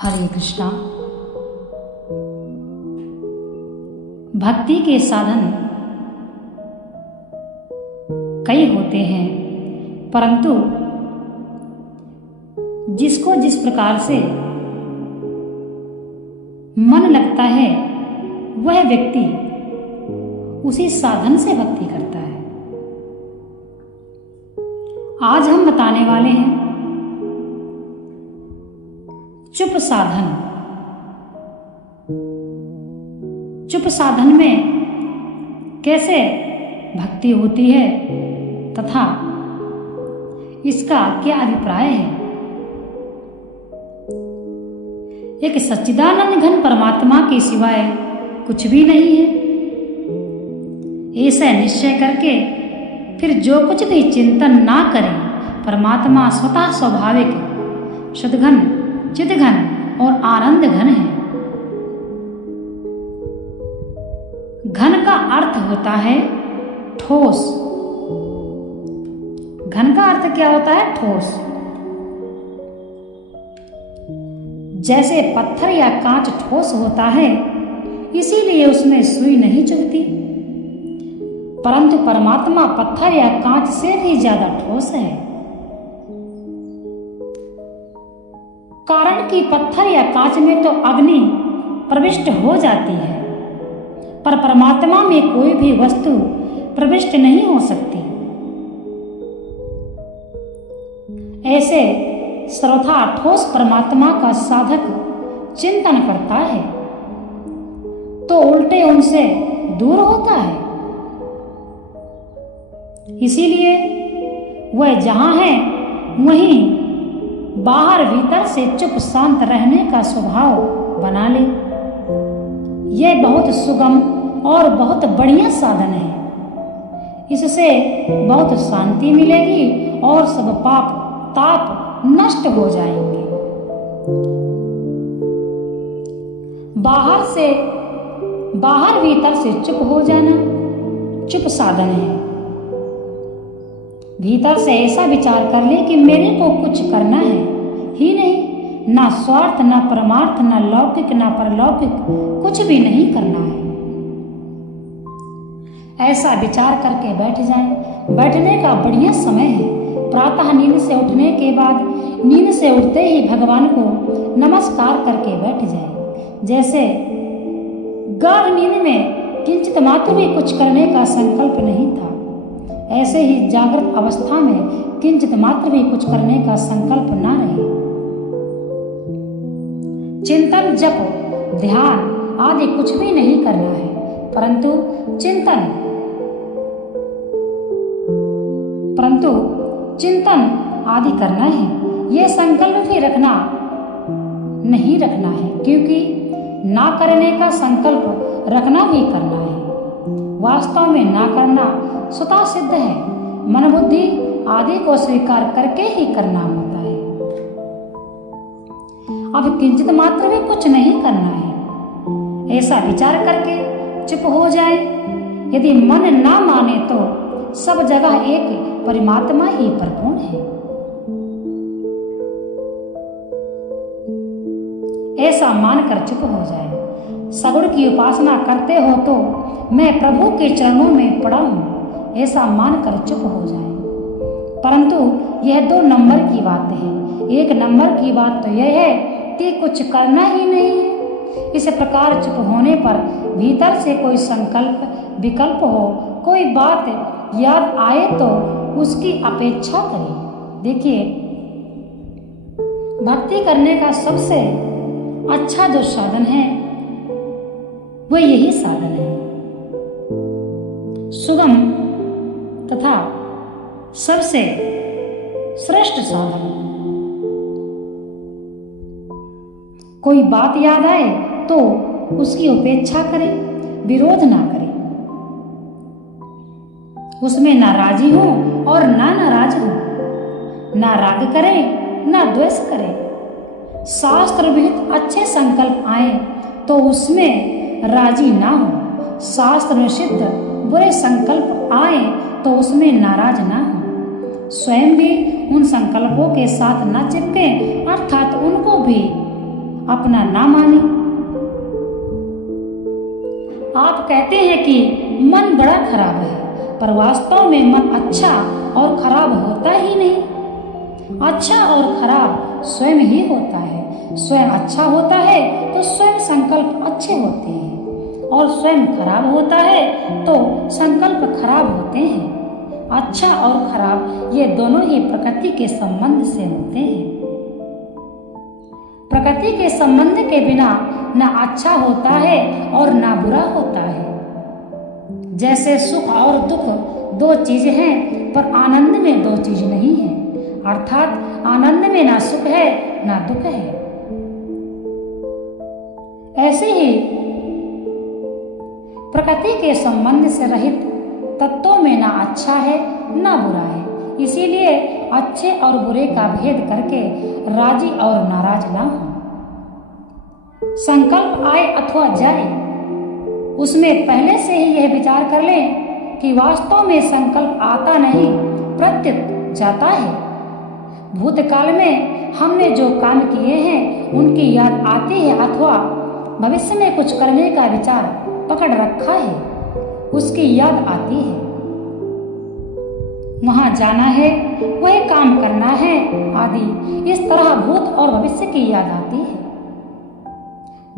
हरे कृष्णा। भक्ति के साधन कई होते हैं, परंतु जिसको जिस प्रकार से मन लगता है वह व्यक्ति उसी साधन से भक्ति करता है। आज हम बताने वाले हैं चुप साधन। चुप साधन में कैसे भक्ति होती है तथा इसका क्या अभिप्राय है। एक सच्चिदानंद घन परमात्मा के सिवाय कुछ भी नहीं है, ऐसा निश्चय करके फिर जो कुछ भी चिंतन ना करें, परमात्मा स्वतः स्वाभाविक शुद्धघन चिदघन और आनंद घन है। घन का अर्थ होता है ठोस। घन का अर्थ क्या होता है? ठोस। जैसे पत्थर या कांच ठोस होता है, इसीलिए उसमें सुई नहीं चुभती, परंतु परमात्मा पत्थर या कांच से भी ज्यादा ठोस है। कारण कि पत्थर या कांच में तो अग्नि प्रविष्ट हो जाती है, पर परमात्मा में कोई भी वस्तु प्रविष्ट नहीं हो सकती। ऐसे सर्वथा ठोस परमात्मा का साधक चिंतन करता है तो उल्टे उनसे दूर होता है। इसीलिए वह जहां है वहीं बाहर भीतर से चुप शांत रहने का स्वभाव बना ले। यह बहुत सुगम और बहुत बढ़िया साधन है। इससे बहुत शांति मिलेगी और सब पाप ताप नष्ट हो जाएंगे। बाहर भीतर से चुप हो जाना चुप साधन है। भीतर से ऐसा विचार कर ले कि मेरे को कुछ करना है ही नहीं, ना स्वार्थ ना परमार्थ ना लौकिक ना परलौकिक, कुछ भी नहीं करना है। ऐसा विचार करके बैठ जाएं। बैठने का बढ़िया समय है। प्रातः नींद से उठने के बाद नींद से उठते ही भगवान को नमस्कार करके बैठ जाएं। जैसे गाढ़ नींद में किंचित मात्र भी कुछ करने का संकल्प नहीं था, ऐसे ही जागृत अवस्था में किंचित मात्र भी कुछ करने का संकल्प ना रहे। चिंतन जप ध्यान आदि कुछ भी नहीं करना है, परंतु चिंतन आदि करना है। यह संकल्प भी नहीं रखना है, क्योंकि ना करने का संकल्प रखना भी करना है। वास्तव में ना करना स्वतः सिद्ध है। मन बुद्धि आदि को स्वीकार करके ही करना होता है। अब किंचित मात्र भी कुछ नहीं करना है, ऐसा विचार करके चुप हो जाए। यदि मन ना माने तो सब जगह एक परमात्मा ही परिपूर्ण है, ऐसा मानकर चुप हो जाए। सगुण की उपासना करते हो तो मैं प्रभु के चरणों में पड़ा हूं, ऐसा मानकर चुप हो जाए। परंतु यह 2 नंबर की बात है। 1 नंबर की बात तो यह है कि कुछ करना ही नहीं है। इस प्रकार चुप होने पर भीतर से कोई संकल्प विकल्प हो, कोई बात याद आए तो उसकी अपेक्षा करें। देखिए, भक्ति करने का सबसे अच्छा जो साधन है वह यही साधन है। सुगम तथा सबसे श्रेष्ठ साधन। कोई बात याद आए तो उसकी उपेक्षा करें, विरोध ना करें, उसमें ना राजी हो और ना नाराज हो, ना राग करें ना द्वेष करें। शास्त्र विहित अच्छे संकल्प आए तो उसमें राजी ना हो, शास्त्र निषिद्ध बुरे संकल्प आए तो उसमें नाराज ना हो। स्वयं भी उन संकल्पों के साथ न चिपके, अर्थात उनको भी अपना ना माने। आप कहते हैं कि मन बड़ा खराब है, पर वास्तव में मन अच्छा और खराब होता ही नहीं। अच्छा और खराब स्वयं ही होता है। स्वयं अच्छा होता है तो स्वयं संकल्प अच्छे होते हैं, और स्वयं खराब होता है तो संकल्प खराब होते हैं। अच्छा और खराब ये दोनों ही प्रकृति के संबंध से होते हैं। प्रकृति के संबंध के बिना न अच्छा होता है और न बुरा होता है। जैसे सुख और दुख दो चीज हैं, पर आनंद में दो चीज नहीं है। अर्थात आनंद में ना सुख है ना दुख है। ऐसे ही प्रकृति के संबंध से रहित तत्वों में ना अच्छा है ना बुरा है। इसीलिए अच्छे और बुरे का भेद करके राजी और नाराज ना हो। संकल्प आए अथवा जाए, उसमें पहले से ही यह विचार कर लें कि वास्तव में संकल्प आता नहीं, प्रत्युत जाता है। भूतकाल में हमने जो काम किए हैं उनकी याद आती है, अथवा भविष्य में कुछ करने का विचार पकड़ रखा है, उसकी याद आती है। वहां जाना है, वह काम करना है आदि, इस तरह भूत और भविष्य की याद आती है।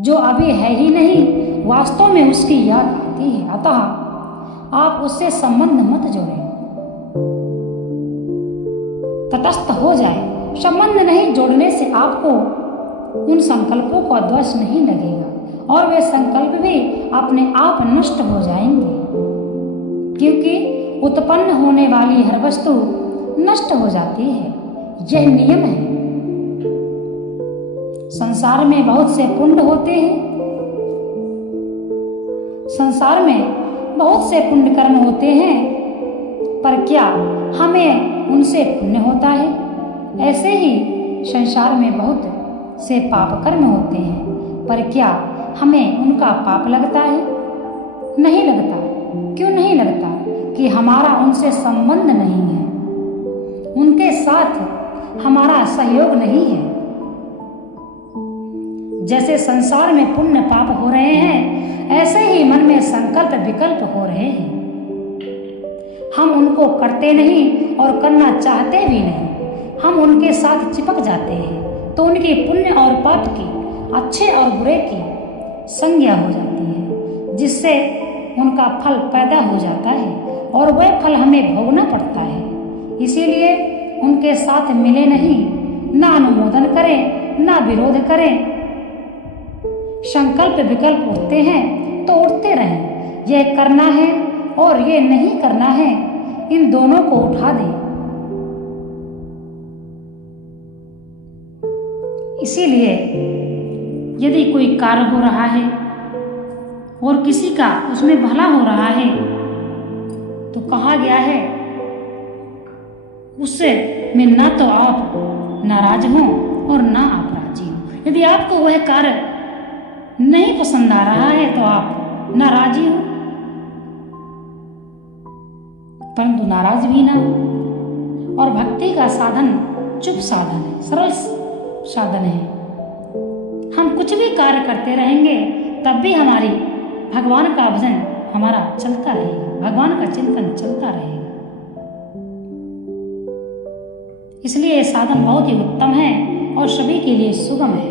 जो अभी है ही नहीं, वास्तव में उसकी याद आती है। अतः आप उससे संबंध मत जोड़ें, तटस्थ हो जाए। संबंध नहीं जोड़ने से आपको उन संकल्पों का द्वेष नहीं लगेगा, और वे संकल्प भी अपने आप नष्ट हो जाएंगे, क्योंकि उत्पन्न होने वाली हर वस्तु नष्ट हो जाती है। यह नियम है। संसार में बहुत से पुण्य होते हैं, संसार में बहुत से पुण्य कर्म होते हैं, पर क्या हमें उनसे पुण्य होता है? ऐसे ही संसार में बहुत से पाप कर्म होते हैं, पर क्या हमें उनका पाप लगता है? नहीं लगता। क्यों नहीं लगता? कि हमारा उनसे संबंध नहीं है, उनके साथ हमारा सहयोग नहीं है। जैसे संसार में पुण्य पाप हो रहे हैं, ऐसे ही मन में संकल्प विकल्प हो रहे हैं। हम उनको करते नहीं और करना चाहते भी नहीं। हम उनके साथ चिपक जाते हैं तो उनकी पुण्य और पाप की, अच्छे और बुरे की संज्ञा हो जाती है, जिससे उनका फल पैदा हो जाता है और वह फल हमें भोगना पड़ता है। इसीलिए उनके साथ मिले नहीं, ना अनुमोदन करें ना विरोध करें। संकल्प विकल्प उठते हैं तो उठते रहें। यह करना है और ये नहीं करना है, इन दोनों को उठा दें। इसीलिए यदि कोई कार्य हो रहा है और किसी का उसमें भला हो रहा है, तो कहा गया है उससे में ना तो आप नाराज हो और ना आप राजी हो। यदि आपको वह कार्य नहीं पसंद आ रहा है तो आप नाराजी हो, परंतु नाराज भी ना हो। और भक्ति का साधन चुप साधन है, सरल साधन है। हम कुछ भी कार्य करते रहेंगे तब भी हमारी भगवान का भजन हमारा चलता रहेगा, भगवान का चिंतन चलता रहेगा। इसलिए यह साधन बहुत ही उत्तम है और सभी के लिए सुगम है।